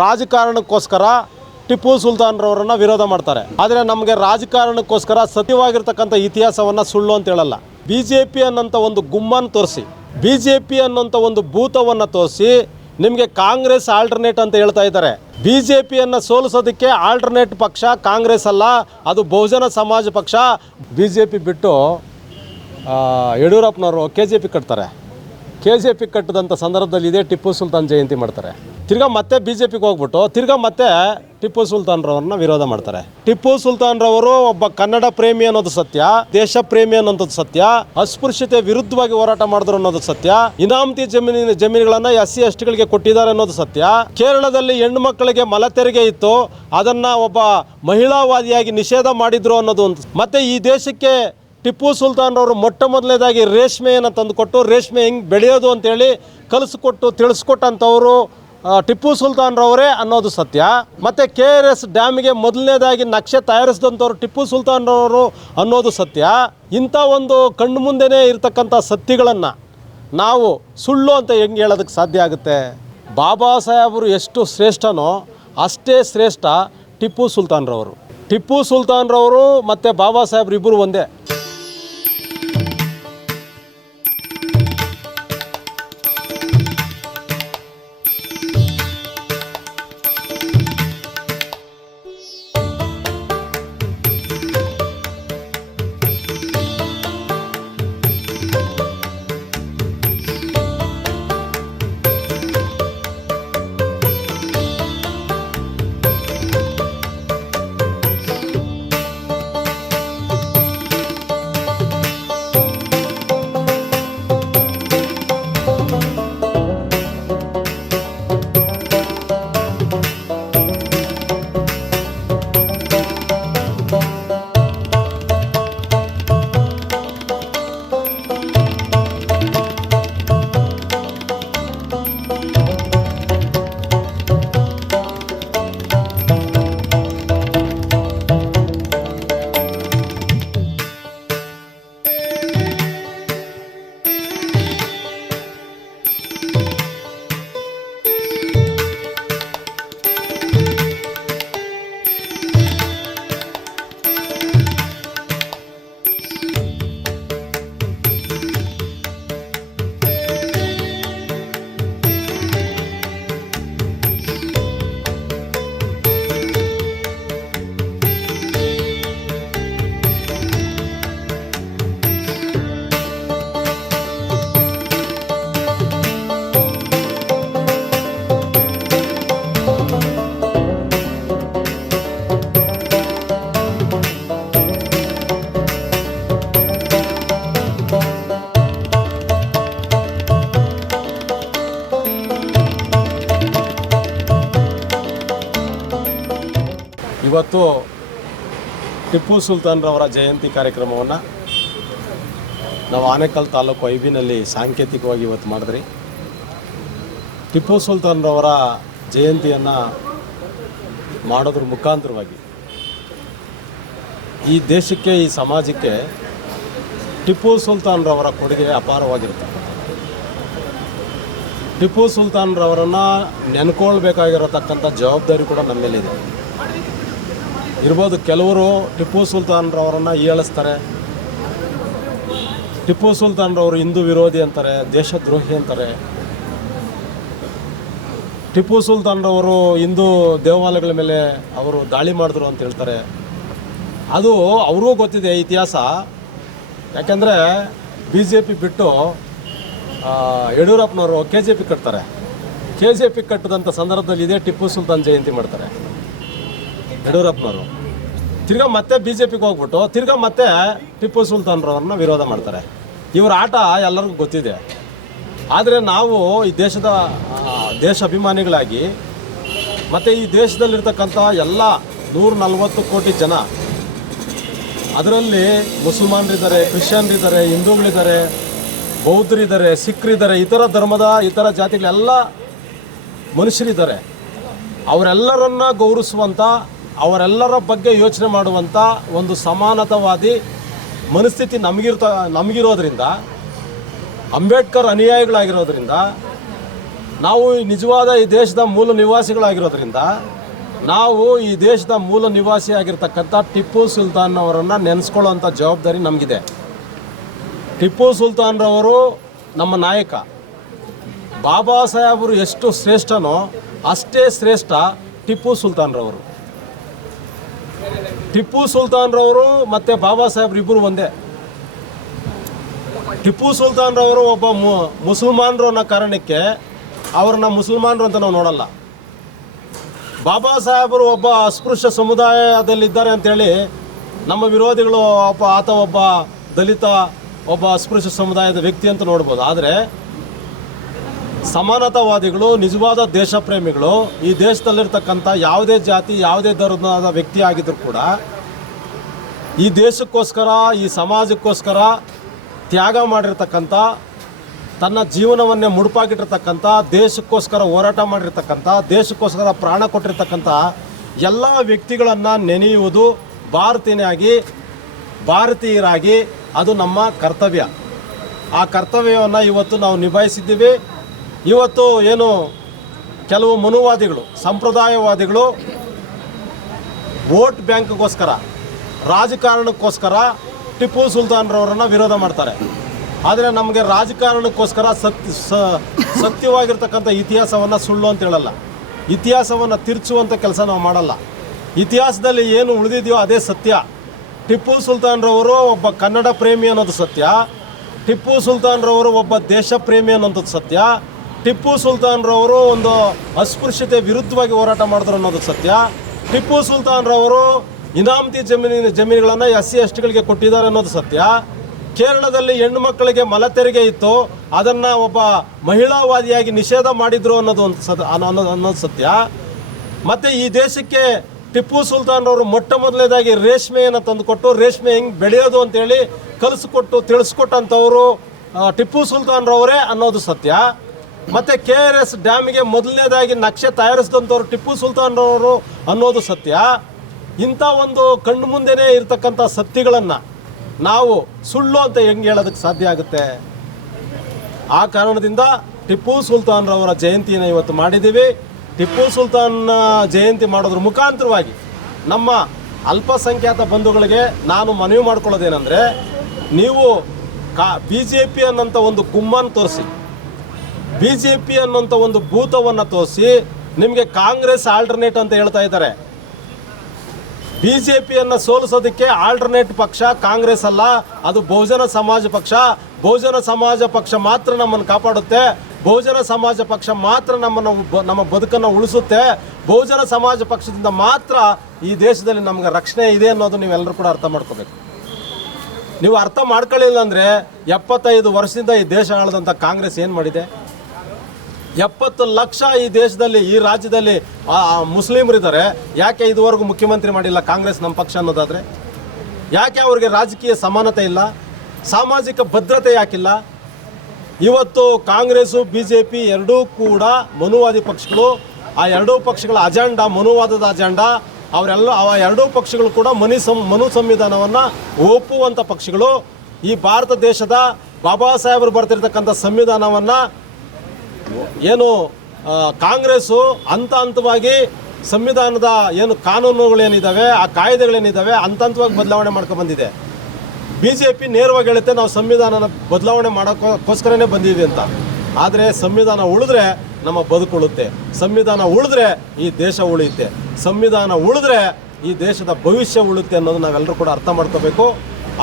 ರಾಜಕಾರಣಕ್ಕೋಸ್ಕರ ಟಿಪ್ಪು ಸುಲ್ತಾನ್ರವರನ್ನ ವಿರೋಧ ಮಾಡ್ತಾರೆ. ಆದರೆ ನಮಗೆ ರಾಜಕಾರಣಕ್ಕೋಸ್ಕರ ಸತ್ಯವಾಗಿರ್ತಕ್ಕಂಥ ಇತಿಹಾಸವನ್ನು ಸುಳ್ಳು ಅಂತ ಹೇಳಲ್ಲ. ಬಿ ಜೆ ಪಿ ಅನ್ನೋಂಥ ಒಂದು ಗುಮ್ಮನ್ನು ತೋರಿಸಿ ಬಿ ಜೆ ಪಿ ಅನ್ನೋಂಥ ಒಂದು ಭೂತವನ್ನು ತೋರಿಸಿ ನಿಮಗೆ ಕಾಂಗ್ರೆಸ್ ಆಲ್ಟರ್ನೇಟ್ ಅಂತ ಹೇಳ್ತಾ ಇದ್ದಾರೆ. ಬಿ ಜೆ ಪಿಯನ್ನು ಸೋಲಿಸೋದಕ್ಕೆ ಆಲ್ಟರ್ನೇಟ್ ಪಕ್ಷ ಕಾಂಗ್ರೆಸ್ ಅಲ್ಲ, ಅದು ಬಹುಜನ ಸಮಾಜ ಪಕ್ಷ. ಬಿ ಜೆ ಪಿ ಬಿಟ್ಟು ಯಡಿಯೂರಪ್ಪನವರು ಕೆ ಜೆ ಪಿ ಕಟ್ತಾರೆ. ಕೆ ಜೆ ಪಿ ಕಟ್ಟಿದಂಥ ಸಂದರ್ಭದಲ್ಲಿ ಇದೇ ಟಿಪ್ಪು ಸುಲ್ತಾನ್ ಜಯಂತಿ ಮಾಡ್ತಾರೆ. ತಿರ್ಗಾ ಮತ್ತೆ ಬಿ ಜೆ ಪಿಗೆ ಹೋಗ್ಬಿಟ್ಟು ತಿರ್ಗಾ ಮತ್ತೆ ಟಿಪ್ಪು ಸುಲ್ತಾನ್ರವ್ರನ್ನ ವಿರೋಧ ಮಾಡ್ತಾರೆ. ಟಿಪ್ಪು ಸುಲ್ತಾನ್ರವರು ಒಬ್ಬ ಕನ್ನಡ ಪ್ರೇಮಿ ಅನ್ನೋದು ಸತ್ಯ, ದೇಶ ಪ್ರೇಮಿ ಅನ್ನೋದು ಸತ್ಯ, ಅಸ್ಪೃಶ್ಯತೆ ವಿರುದ್ಧವಾಗಿ ಹೋರಾಟ ಮಾಡಿದ್ರು ಅನ್ನೋದು ಸತ್ಯ, ಇನಾಮತಿ ಜಮೀನಿನ ಜಮೀನುಗಳನ್ನ ಎಸ್ ಸಿ ಎಸ್ ಕೊಟ್ಟಿದ್ದಾರೆ ಅನ್ನೋದು ಸತ್ಯ, ಕೇರಳದಲ್ಲಿ ಹೆಣ್ಣು ಮಕ್ಕಳಿಗೆ ಮಲ ತೆರಿಗೆ ಇತ್ತು, ಅದನ್ನ ಒಬ್ಬ ಮಹಿಳಾವಾದಿಯಾಗಿ ನಿಷೇಧ ಮಾಡಿದ್ರು ಅನ್ನೋದು ಮತ್ತೆ ಈ ದೇಶಕ್ಕೆ ಟಿಪ್ಪು ಸುಲ್ತಾನ್ರವರು ಮೊಟ್ಟ ಮೊದಲನೇದಾಗಿ ರೇಷ್ಮೆಯನ್ನು ತಂದುಕೊಟ್ಟು, ರೇಷ್ಮೆ ಹೆಂಗೆ ಬೆಳೆಯೋದು ಅಂತೇಳಿ ಕಲಿಸ್ಕೊಟ್ಟು, ತಿಳಿಸ್ಕೊಟ್ಟಂಥವರು ಟಿಪ್ಪು ಸುಲ್ತಾನ್ರವರೇ ಅನ್ನೋದು ಸತ್ಯ. ಮತ್ತು ಕೆ ಆರ್ ಎಸ್ ಡ್ಯಾಮಿಗೆ ಮೊದಲನೇದಾಗಿ ನಕ್ಷೆ ತಯಾರಿಸಿದಂಥವ್ರು ಟಿಪ್ಪು ಸುಲ್ತಾನ್ರವರು ಅನ್ನೋದು ಸತ್ಯ. ಇಂಥ ಒಂದು ಕಣ್ಣು ಮುಂದೆನೇ ಇರತಕ್ಕಂಥ ಸತ್ಯಗಳನ್ನು ನಾವು ಸುಳ್ಳು ಅಂತ ಹೆಂಗೆ ಹೇಳೋದಕ್ಕೆ ಸಾಧ್ಯ ಆಗುತ್ತೆ? ಬಾಬಾ ಸಾಹೇಬರು ಎಷ್ಟು ಶ್ರೇಷ್ಠನೋ ಅಷ್ಟೇ ಶ್ರೇಷ್ಠ ಟಿಪ್ಪು ಸುಲ್ತಾನ್ರವರು. ಟಿಪ್ಪು ಸುಲ್ತಾನ್ರವರು ಮತ್ತು ಬಾಬಾ ಸಾಹೇಬ್ರು ಇಬ್ಬರು ಒಂದೇ. ಇವತ್ತು ಟಿಪ್ಪು ಸುಲ್ತಾನ್ರವರ ಜಯಂತಿ ಕಾರ್ಯಕ್ರಮವನ್ನು ನಾವು ಆನೇಕಲ್ ತಾಲೂಕು ಐಬಿನಲ್ಲಿ ಸಾಂಕೇತಿಕವಾಗಿ ಇವತ್ತು ಮಾಡಿದ್ರಿ. ಟಿಪ್ಪು ಸುಲ್ತಾನ್ರವರ ಜಯಂತಿಯನ್ನು ಮಾಡೋದ್ರ ಮುಖಾಂತರವಾಗಿ ಈ ದೇಶಕ್ಕೆ, ಈ ಸಮಾಜಕ್ಕೆ ಟಿಪ್ಪು ಸುಲ್ತಾನ್ರವರ ಕೊಡುಗೆ ಅಪಾರವಾಗಿರುತ್ತೆ. ಟಿಪ್ಪು ಸುಲ್ತಾನ್ರವರನ್ನು ನೆನ್ಕೊಳ್ಬೇಕಾಗಿರತಕ್ಕಂಥ ಜವಾಬ್ದಾರಿ ಕೂಡ ನಮ್ಮ ಮೇಲಿದೆ ಇರ್ಬೋದು ಕೆಲವರು ಟಿಪ್ಪು ಸುಲ್ತಾನ್ರವರನ್ನು ಏಳಿಸ್ತಾರೆ. ಟಿಪ್ಪು ಸುಲ್ತಾನ್ರವರು ಹಿಂದೂ ವಿರೋಧಿ ಅಂತಾರೆ, ದೇಶದ್ರೋಹಿ ಅಂತಾರೆ. ಟಿಪ್ಪು ಸುಲ್ತಾನ್ರವರು ಹಿಂದೂ ದೇವಾಲಯಗಳ ಮೇಲೆ ಅವರು ದಾಳಿ ಮಾಡಿದ್ರು ಅಂತ ಹೇಳ್ತಾರೆ. ಅದು ಅವರೂ ಗೊತ್ತಿದೆ ಇತಿಹಾಸ. ಯಾಕೆಂದರೆ ಬಿ ಜೆ ಪಿ ಬಿಟ್ಟು ಯಡಿಯೂರಪ್ಪನವರು ಕೆ ಜೆ ಪಿ ಕಟ್ತಾರೆ. ಕೆ ಜೆ ಪಿ ಕಟ್ಟಿದಂಥ ಸಂದರ್ಭದಲ್ಲಿ ಇದೇ ಟಿಪ್ಪು ಸುಲ್ತಾನ್ ಜಯಂತಿ ಮಾಡ್ತಾರೆ. ಯಡಿಯೂರಪ್ಪನವರು. ತಿರ್ಗಾ ಮತ್ತೆ ಬಿ ಜೆ ಪಿಗೆ ಹೋಗ್ಬಿಟ್ಟು ತಿರ್ಗಾ ಮತ್ತೆ ಟಿಪ್ಪು ಸುಲ್ತಾನ್ರವ್ರನ್ನ ವಿರೋಧ ಮಾಡ್ತಾರೆ. ಇವ್ರ ಆಟ ಎಲ್ಲರಿಗೂ ಗೊತ್ತಿದೆ. ಆದರೆ ನಾವು ಈ ದೇಶದ ದೇಶ ಅಭಿಮಾನಿಗಳಾಗಿ ಮತ್ತು ಈ ದೇಶದಲ್ಲಿರ್ತಕ್ಕಂಥ ಎಲ್ಲ ನೂರ ನಲ್ವತ್ತು ಕೋಟಿ ಜನ ಅದರಲ್ಲಿ ಮುಸಲ್ಮಾನರಿದ್ದಾರೆ, ಕ್ರಿಶ್ಚಿಯನ್ರಿದ್ದಾರೆ, ಹಿಂದೂಗಳಿದ್ದಾರೆ, ಬೌದ್ಧರಿದ್ದಾರೆ, ಸಿಖ್ರಿದ್ದಾರೆ, ಇತರ ಧರ್ಮದ, ಇತರ ಜಾತಿಗಳೆಲ್ಲ ಮನುಷ್ಯರಿದ್ದಾರೆ. ಅವರೆಲ್ಲರನ್ನ ಗೌರವಿಸುವಂಥ ಅವರೆಲ್ಲರ ಬಗ್ಗೆ ಯೋಚನೆ ಮಾಡುವಂಥ ಒಂದು ಸಮಾನತವಾದಿ ಮನಸ್ಥಿತಿ ನಮಗಿರ್ತ ನಮಗಿರೋದ್ರಿಂದ, ಅಂಬೇಡ್ಕರ್ ಅನುಯಾಯಿಗಳಾಗಿರೋದ್ರಿಂದ, ನಾವು ನಿಜವಾದ ಈ ದೇಶದ ಮೂಲ ನಿವಾಸಿಗಳಾಗಿರೋದ್ರಿಂದ, ನಾವು ಈ ದೇಶದ ಮೂಲ ನಿವಾಸಿ ಆಗಿರ್ತಕ್ಕಂಥ ಟಿಪ್ಪು ಸುಲ್ತಾನ್ ಅವರನ್ನು ನೆನೆಸ್ಕೊಳ್ಳೋಂಥ ಜವಾಬ್ದಾರಿ ನಮಗಿದೆ. ಟಿಪ್ಪು ಸುಲ್ತಾನ್ರವರು ನಮ್ಮ ನಾಯಕ. ಬಾಬಾ ಸಾಹೇಬರು ಎಷ್ಟು ಶ್ರೇಷ್ಠನೋ ಅಷ್ಟೇ ಶ್ರೇಷ್ಠ ಟಿಪ್ಪು ಸುಲ್ತಾನ್ರವರು. ಟಿಪ್ಪು ಸುಲ್ತಾನ್ರವರು ಮತ್ತು ಬಾಬಾ ಸಾಹೇಬ್ರು ಇಬ್ಬರು ಒಂದೇ. ಟಿಪ್ಪು ಸುಲ್ತಾನ್ರವರು ಒಬ್ಬ ಮು ಮುಸಲ್ಮಾನರು ಅನ್ನೋ ಕಾರಣಕ್ಕೆ ಅವ್ರನ್ನ ಮುಸಲ್ಮಾನರು ಅಂತ ನಾವು ನೋಡಲ್ಲ. ಬಾಬಾ ಸಾಹೇಬರು ಒಬ್ಬ ಅಸ್ಪೃಶ್ಯ ಸಮುದಾಯದಲ್ಲಿದ್ದಾರೆ ಅಂತೇಳಿ ನಮ್ಮ ವಿರೋಧಿಗಳು ಒಬ್ಬ, ಆತ ಒಬ್ಬ ದಲಿತ, ಒಬ್ಬ ಅಸ್ಪೃಶ್ಯ ಸಮುದಾಯದ ವ್ಯಕ್ತಿ ಅಂತ ನೋಡ್ಬೋದು. ಆದರೆ ಸಮಾನತಾವಾದಿಗಳು, ನಿಜವಾದ ದೇಶ ಪ್ರೇಮಿಗಳು ಈ ದೇಶದಲ್ಲಿರ್ತಕ್ಕಂಥ ಯಾವುದೇ ಜಾತಿ, ಯಾವುದೇ ಧರ್ಮದ ವ್ಯಕ್ತಿ ಆಗಿದ್ರು ಕೂಡ ಈ ದೇಶಕ್ಕೋಸ್ಕರ, ಈ ಸಮಾಜಕ್ಕೋಸ್ಕರ ತ್ಯಾಗ ಮಾಡಿರ್ತಕ್ಕಂಥ, ತನ್ನ ಜೀವನವನ್ನೇ ಮುಡುಪಾಗಿಟ್ಟಿರ್ತಕ್ಕಂಥ, ದೇಶಕ್ಕೋಸ್ಕರ ಹೋರಾಟ ಮಾಡಿರ್ತಕ್ಕಂಥ, ದೇಶಕ್ಕೋಸ್ಕರ ಪ್ರಾಣ ಕೊಟ್ಟಿರ್ತಕ್ಕಂಥ ಎಲ್ಲ ವ್ಯಕ್ತಿಗಳನ್ನು ನೆನೆಯುವುದು ಭಾರತೀಯನಾಗಿ, ಭಾರತೀಯರಾಗಿ ಅದು ನಮ್ಮ ಕರ್ತವ್ಯ. ಆ ಕರ್ತವ್ಯವನ್ನು ಇವತ್ತು ನಾವು ನಿಭಾಯಿಸಿದ್ದೀವಿ. ಇವತ್ತು ಏನು ಕೆಲವು ಮನುವಾದಿಗಳು, ಸಂಪ್ರದಾಯವಾದಿಗಳು ವೋಟ್ ಬ್ಯಾಂಕ್ಗೋಸ್ಕರ, ರಾಜಕಾರಣಕ್ಕೋಸ್ಕರ ಟಿಪ್ಪು ಸುಲ್ತಾನ್ರವರನ್ನು ವಿರೋಧ ಮಾಡ್ತಾರೆ. ಆದರೆ ನಮಗೆ ರಾಜಕಾರಣಕ್ಕೋಸ್ಕರ ಸತ್ಯ ಸತ್ಯವಾಗಿರ್ತಕ್ಕಂಥ ಇತಿಹಾಸವನ್ನು ಸುಳ್ಳು ಅಂತ ಹೇಳಲ್ಲ. ಇತಿಹಾಸವನ್ನು ತಿರುಚುವಂಥ ಕೆಲಸ ನಾವು ಮಾಡಲ್ಲ. ಇತಿಹಾಸದಲ್ಲಿ ಏನು ಉಳಿದಿದೆಯೋ ಅದೇ ಸತ್ಯ. ಟಿಪ್ಪು ಸುಲ್ತಾನ್ರವರು ಒಬ್ಬ ಕನ್ನಡ ಪ್ರೇಮಿ ಅನ್ನೋದು ಸತ್ಯ. ಟಿಪ್ಪು ಸುಲ್ತಾನ್ರವರು ಒಬ್ಬ ದೇಶ ಪ್ರೇಮಿ ಅನ್ನೋದು ಸತ್ಯ. ಟಿಪ್ಪು ಸುಲ್ತಾನ್ರವರು ಒಂದು ಅಸ್ಪೃಶ್ಯತೆ ವಿರುದ್ಧವಾಗಿ ಹೋರಾಟ ಮಾಡಿದ್ರು ಅನ್ನೋದು ಸತ್ಯ. ಟಿಪ್ಪು ಸುಲ್ತಾನ್ರವರು ಇನಾಮತಿ ಜಮೀನಿನ ಜಮೀನುಗಳನ್ನು ಎಸ್ ಸಿ ಎಸ್ ಕೊಟ್ಟಿದ್ದಾರೆ ಅನ್ನೋದು ಸತ್ಯ. ಕೇರಳದಲ್ಲಿ ಹೆಣ್ಣು ಮಕ್ಕಳಿಗೆ ಮಲ ತೆರಿಗೆ ಇತ್ತು. ಅದನ್ನು ಒಬ್ಬ ಮಹಿಳಾವಾದಿಯಾಗಿ ನಿಷೇಧ ಮಾಡಿದ್ರು ಅನ್ನೋದು ಒಂದು ಸತ್ ಅನ್ನೋದು ಅನ್ನೋದು ಸತ್ಯ. ಮತ್ತು ಈ ದೇಶಕ್ಕೆ ಟಿಪ್ಪು ಸುಲ್ತಾನ್ರವರು ಮೊಟ್ಟ ಮೊದಲನೇದಾಗಿ ರೇಷ್ಮೆಯನ್ನು ತಂದುಕೊಟ್ಟು ರೇಷ್ಮೆ ಹೆಂಗೆ ಬೆಳೆಯೋದು ಅಂತೇಳಿ ಕಲಿಸ್ಕೊಟ್ಟು, ತಿಳಿಸ್ಕೊಟ್ಟಂಥವರು ಟಿಪ್ಪು ಸುಲ್ತಾನ್ರವರೇ ಅನ್ನೋದು ಸತ್ಯ. ಮತ್ತು ಕೆ ಆರ್ ಎಸ್ ಡ್ಯಾಮಿಗೆ ಮೊದಲನೇದಾಗಿ ನಕ್ಷೆ ತಯಾರಿಸಿದಂಥವ್ರು ಟಿಪ್ಪು ಸುಲ್ತಾನ್ರವರು ಅನ್ನೋದು ಸತ್ಯ. ಇಂಥ ಒಂದು ಕಣ್ಣು ಮುಂದೆನೇ ಇರತಕ್ಕಂಥ ಸತ್ಯಗಳನ್ನು ನಾವು ಸುಳ್ಳು ಅಂತ ಹೆಂಗೆ ಹೇಳೋದಕ್ಕೆ ಸಾಧ್ಯ ಆಗುತ್ತೆ? ಆ ಕಾರಣದಿಂದ ಟಿಪ್ಪು ಸುಲ್ತಾನ್ರವರ ಜಯಂತಿಯನ್ನು ಇವತ್ತು ಮಾಡಿದ್ದೀವಿ. ಟಿಪ್ಪು ಸುಲ್ತಾನ್ ಜಯಂತಿ ಮಾಡೋದ್ರ ಮುಖಾಂತರವಾಗಿ ನಮ್ಮ ಅಲ್ಪಸಂಖ್ಯಾತ ಬಂಧುಗಳಿಗೆ ನಾನು ಮನವಿ ಮಾಡ್ಕೊಳ್ಳೋದೇನೆಂದರೆ, ನೀವು ಕಾ ಬಿ ಜೆ ಪಿ ಅನ್ನೋಂಥ ಒಂದು ಗುಮ್ಮನ್ನು ತೋರಿಸಿ. ಬಿ ಜೆ ಪಿ ಅನ್ನೋಂಥ ಒಂದು ಭೂತವನ್ನು ತೋರಿಸಿ ನಿಮಗೆ ಕಾಂಗ್ರೆಸ್ ಆಲ್ಟರ್ನೇಟ್ ಅಂತ ಹೇಳ್ತಾ ಇದ್ದಾರೆ. ಬಿ ಜೆ ಪಿಯನ್ನು ಸೋಲಿಸೋದಕ್ಕೆ ಆಲ್ಟರ್ನೇಟ್ ಪಕ್ಷ ಕಾಂಗ್ರೆಸ್ ಅಲ್ಲ, ಅದು ಬಹುಜನ ಸಮಾಜ ಪಕ್ಷ. ಬಹುಜನ ಸಮಾಜ ಪಕ್ಷ ಮಾತ್ರ ನಮ್ಮನ್ನು ಕಾಪಾಡುತ್ತೆ. ಬಹುಜನ ಸಮಾಜ ಪಕ್ಷ ಮಾತ್ರ ನಮ್ಮನ್ನು ನಮ್ಮ ಬದುಕನ್ನು ಉಳಿಸುತ್ತೆ. ಬಹುಜನ ಸಮಾಜ ಪಕ್ಷದಿಂದ ಮಾತ್ರ ಈ ದೇಶದಲ್ಲಿ ನಮ್ಗೆ ರಕ್ಷಣೆ ಇದೆ ಅನ್ನೋದು ನೀವೆಲ್ಲರೂ ಕೂಡ ಅರ್ಥ ಮಾಡ್ಕೋಬೇಕು. ನೀವು ಅರ್ಥ ಮಾಡ್ಕೊಳ್ಳಿಲ್ಲ ಅಂದರೆ ಎಪ್ಪತ್ತೈದು ವರ್ಷದಿಂದ ಈ ದೇಶ ಆಳದಂಥ ಕಾಂಗ್ರೆಸ್ ಏನು ಮಾಡಿದೆ? ಎಪ್ಪತ್ತು ಲಕ್ಷ ಈ ದೇಶದಲ್ಲಿ, ಈ ರಾಜ್ಯದಲ್ಲಿ ಮುಸ್ಲಿಮರಿದ್ದಾರೆ. ಯಾಕೆ ಇದುವರೆಗೂ ಮುಖ್ಯಮಂತ್ರಿ ಮಾಡಿಲ್ಲ ಕಾಂಗ್ರೆಸ್ ನಮ್ಮ ಪಕ್ಷ ಅನ್ನೋದಾದರೆ? ಯಾಕೆ ಅವರಿಗೆ ರಾಜಕೀಯ ಸಮಾನತೆ ಇಲ್ಲ? ಸಾಮಾಜಿಕ ಭದ್ರತೆ ಯಾಕಿಲ್ಲ? ಇವತ್ತು ಕಾಂಗ್ರೆಸ್ಸು ಬಿ ಜೆ ಪಿ ಎರಡೂ ಕೂಡ ಮನುವಾದಿ ಪಕ್ಷಗಳು, ಆ ಎರಡೂ ಪಕ್ಷಗಳ ಅಜೆಂಡಾ ಮನುವಾದದ ಅಜೆಂಡಾ. ಅವರೆಲ್ಲ, ಆ ಎರಡೂ ಪಕ್ಷಗಳು ಕೂಡ ಮನಿ ಸಂ, ಮನು ಸಂವಿಧಾನವನ್ನು ಒಪ್ಪುವಂಥ ಪಕ್ಷಗಳು. ಈ ಭಾರತ ದೇಶದ ಬಾಬಾ ಸಾಹೇಬರು ಬರ್ತಿರ್ತಕ್ಕಂಥ ಸಂವಿಧಾನವನ್ನು ಏನು ಕಾಂಗ್ರೆಸ್ಸು ಹಂತ ಹಂತವಾಗಿ ಸಂವಿಧಾನದ ಏನು ಕಾನೂನುಗಳೇನಿದ್ದಾವೆ ಆ ಕಾಯ್ದೆಗಳೇನಿದ್ದಾವೆ ಹಂತ ಹಂತವಾಗಿ ಬದಲಾವಣೆ ಮಾಡ್ಕೊಂಡು ಬಂದಿದೆ. ಬಿ ಜೆ ಪಿ ನೇರವಾಗಿ ಹೇಳುತ್ತೆ, ನಾವು ಸಂವಿಧಾನನ ಬದಲಾವಣೆ ಮಾಡೋಕ್ಕೋಸ್ಕರನೇ ಬಂದಿದ್ದೀವಿ ಅಂತ. ಆದರೆ ಸಂವಿಧಾನ ಉಳಿದ್ರೆ ನಮ್ಮ ಬದುಕುಳುತ್ತೆ. ಸಂವಿಧಾನ ಉಳಿದ್ರೆ ಈ ದೇಶ ಉಳಿಯುತ್ತೆ. ಸಂವಿಧಾನ ಉಳಿದ್ರೆ ಈ ದೇಶದ ಭವಿಷ್ಯ ಉಳುತ್ತೆ ಅನ್ನೋದು ನಾವೆಲ್ಲರೂ ಕೂಡ ಅರ್ಥ ಮಾಡ್ಕೋಬೇಕು.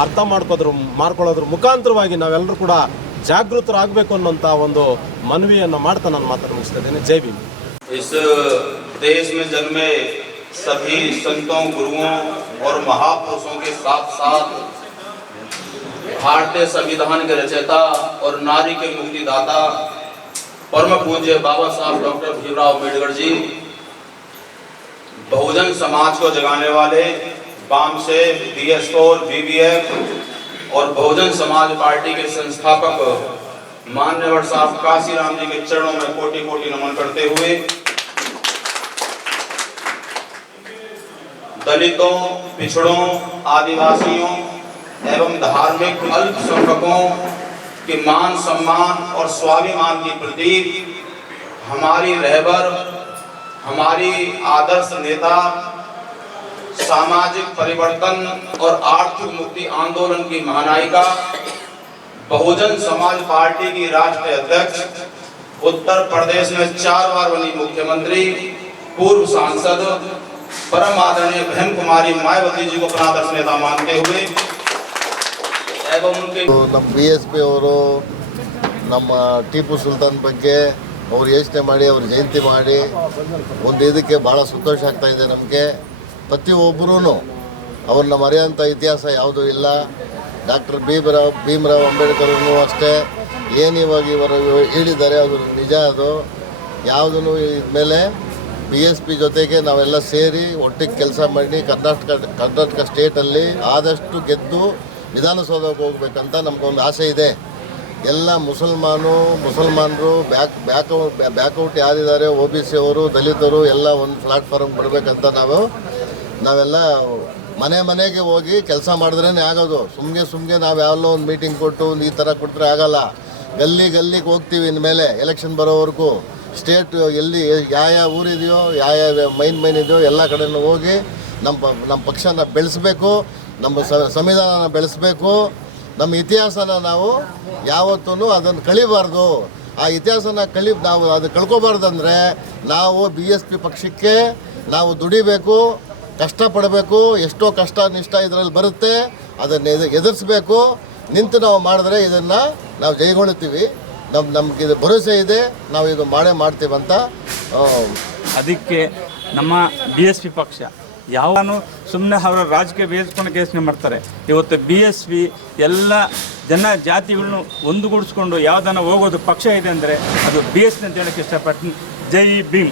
ಅರ್ಥ ಮಾಡ್ಕೋದ್ರ, ಮಾಡ್ಕೊಳ್ಳೋದ್ರ ಮುಖಾಂತರವಾಗಿ ನಾವೆಲ್ಲರೂ ಕೂಡ ಜಾಗೃತರಾಗಬೇಕು ಅನ್ನೋಂಥ ಒಂದು ಮನವಿಯನ್ನು ಮಾಡ್ತಾ ನಾನು ಮಾತನ್ನು ಮುಗಿಸ್ತಾ ಇದ್ದೇನೆ ಜೈ ಭೀಮ್ इस देश में जन्मे सभी संतों गुरुओं और महापुरुषों के साथ साथ भारतीय संविधान के रचयिता और नारी के मुक्तिदाता परम पूज्य बाबा साहब डॉक्टर भीमराव अम्बेडकर जी बहुजन समाज को जगाने वाले बाम से बीएस फोर बीबीएफ और बहुजन समाज पार्टी के संस्थापक मान्यवर साहब काशीराम जी के चरणों में कोटि कोटि नमन करते हुए दलितों, पिछड़ों, आदिवासियों एवं धार्मिक अल्पसंख्यकों के मान सम्मान और स्वाभिमान की प्रतीक, हमारी रहबर, हमारी आदर्श नेता सामाजिक परिवर्तन और आर्थिक मुक्ति आंदोलन की महानायिका बहुजन समाज पार्टी की राष्ट्रीय अध्यक्ष उत्तर प्रदेश में चार बार बनी मुख्यमंत्री पूर्व सांसद परम आदरणीय बहन कुमारी मायावती जी को अपना आदर्श नेता मानते हुए एवं उनके ನಮ್ಮ ಬಿ ಎಸ್ ಪಿ ಅವರು ನಮ್ಮ ಟಿಪ್ಪು ಸುಲ್ತಾನ್ ಬಗ್ಗೆ ಅವ್ರು ಯೋಚನೆ ಮಾಡಿ ಅವ್ರ ಜಯಂತಿ ಮಾಡಿ ಒಂದು ಇದಕ್ಕೆ ಭಾಳ ಸಂತೋಷ ಆಗ್ತಾ ಇದೆ ನಮಗೆ ಪ್ರತಿಯೊಬ್ಬರೂ ಅವ್ರನ್ನ ಮರೆಯೋಂಥ ಇತಿಹಾಸ ಯಾವುದೂ ಇಲ್ಲ. ಡಾಕ್ಟರ್ ಭೀಮರಾವ್ ಭೀಮರಾವ್ ಅಂಬೇಡ್ಕರ್ನು ಅಷ್ಟೇ ಏನು ಇವಾಗ ಇವರು ಹೇಳಿದ್ದಾರೆ. ಅದು ನಿಜ ಅದು. ಯಾವುದೂ ಇದ್ಮೇಲೆ ಬಿ ಎಸ್ ಪಿ ಜೊತೆಗೆ ನಾವೆಲ್ಲ ಸೇರಿ ಒಟ್ಟಿಗೆ ಕೆಲಸ ಮಾಡಿ ಕರ್ನಾಟಕ ಕರ್ನಾಟಕ ಸ್ಟೇಟಲ್ಲಿ ಆದಷ್ಟು ಗೆದ್ದು ವಿಧಾನಸೌಧಕ್ಕೆ ಹೋಗ್ಬೇಕಂತ ನಮಗೊಂದು ಆಸೆ ಇದೆ. ಎಲ್ಲ ಮುಸಲ್ಮಾನು ಮುಸಲ್ಮಾನರು ಬ್ಯಾಕ್ ಬ್ಯಾಕ್ಔಟ್ ಬ್ಯಾಕ್ಔಟ್ ಯಾರಿದ್ದಾರೆ? ಒ ಬಿ ಸಿ ಅವರು, ದಲಿತರು ಎಲ್ಲ ಒಂದು ಪ್ಲಾಟ್ಫಾರ್ಮ್ ಬರಬೇಕಂತ ನಾವು ನಾವೆಲ್ಲ ಮನೆ ಮನೆಗೆ ಹೋಗಿ ಕೆಲಸ ಮಾಡಿದ್ರೇ ಆಗೋದು. ಸುಮ್ಮನೆ ಸುಮ್ಮನೆ ನಾವು ಯಾವಲ್ಲೋ ಒಂದು ಮೀಟಿಂಗ್ ಕೊಟ್ಟು ಈ ಥರ ಕೊಟ್ಟರೆ ಆಗೋಲ್ಲ. ಗಲ್ಲಿ ಗಲ್ಲಿಗೆ ಹೋಗ್ತೀವಿ ಇನ್ಮೇಲೆ ಎಲೆಕ್ಷನ್ ಬರೋವರೆಗೂ. ಸ್ಟೇಟ್ ಎಲ್ಲಿ ಯಾವ ಯಾವ ಊರಿದೆಯೋ, ಯಾವ ಯಾವ ಮೈನ್ ಮೈನ್ ಇದೆಯೋ ಎಲ್ಲ ಕಡೆನೂ ಹೋಗಿ ನಮ್ಮ ನಮ್ಮ ಪಕ್ಷನ ಬೆಳೆಸಬೇಕು, ನಮ್ಮ ಸಂವಿಧಾನನ ಬೆಳೆಸಬೇಕು. ನಮ್ಮ ಇತಿಹಾಸನ ನಾವು ಯಾವತ್ತೂ ಅದನ್ನು ಕಳಿಬಾರ್ದು. ಆ ಇತಿಹಾಸನ ಕಳಿ ನಾವು ಅದು ಕಳ್ಕೊಬಾರ್ದಂದ್ರೆ ನಾವು ಬಿ ಎಸ್ ಪಿ ಪಕ್ಷಕ್ಕೆ ನಾವು ದುಡಿಬೇಕು. ಕಷ್ಟಪಡಬೇಕು, ಎಷ್ಟೋ ಕಷ್ಟ ನಿಷ್ಠ ಇದರಲ್ಲಿ ಬರುತ್ತೆ, ಅದನ್ನು ಎದು, ಎದುರಿಸ್ಬೇಕು. ನಿಂತು ನಾವು ಮಾಡಿದ್ರೆ ಇದನ್ನು ನಾವು ಜೈಗೊಳ್ತೀವಿ ನಮ್ಮ ನಮ್ಗೆ ಇದು ಭರವಸೆ ಇದೆ, ನಾವು ಇದು ಮಾಡೇ ಮಾಡ್ತೀವಂತ ಅದಕ್ಕೆ ನಮ್ಮ ಬಿ ಎಸ್ ಪಿ ಪಕ್ಷ ಯಾವನು ಸುಮ್ಮನೆ ಅವರ ರಾಜಕೀಯ ಬೇಯಿಸ್ಕೊಂಡು ಕೇಸನೆ ಮಾಡ್ತಾರೆ. ಇವತ್ತು ಬಿ ಎಸ್ ಪಿ ಎಲ್ಲ ಜನ ಜಾತಿಗಳನ್ನು ಒಂದುಗೂಡಿಸ್ಕೊಂಡು ಯಾವ್ದನ್ನ ಹೋಗೋದು ಪಕ್ಷ ಇದೆ ಅಂದರೆ ಅದು ಬಿ ಎಸ್ ಪಿ ಅಂತ ಹೇಳೋಕ್ಕೆ ಇಷ್ಟಪಟ್ಟು ಜೈ ಭೀಮ್.